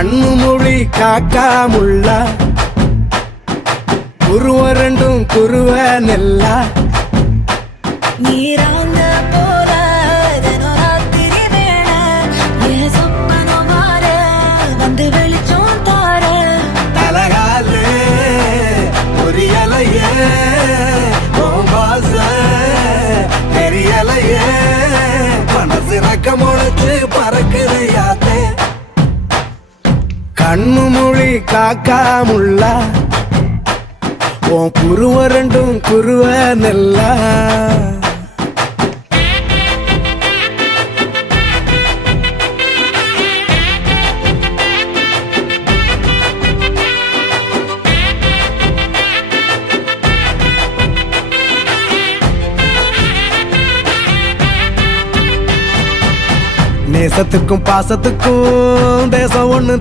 கண்ணு மொழி காக்காமுள்ள குருவ ரெண்டும் குருவ நெல்லா நீராங்க போல ராத்திரி வேண என் சொப்பனம் மாற வந்து வெளிச்சம் தார தலகாலே பொரியலையே பாச தெரியலையே மனசு ரக்க முளைச்சு பறக்குதையாத்தே கண்ணு மொழி காக்காமுள்ள உன் குருவ ரெண்டும் குருவ நெல்லா நேசத்துக்கும் பாசத்துக்கும் தேசம் ஒண்ணு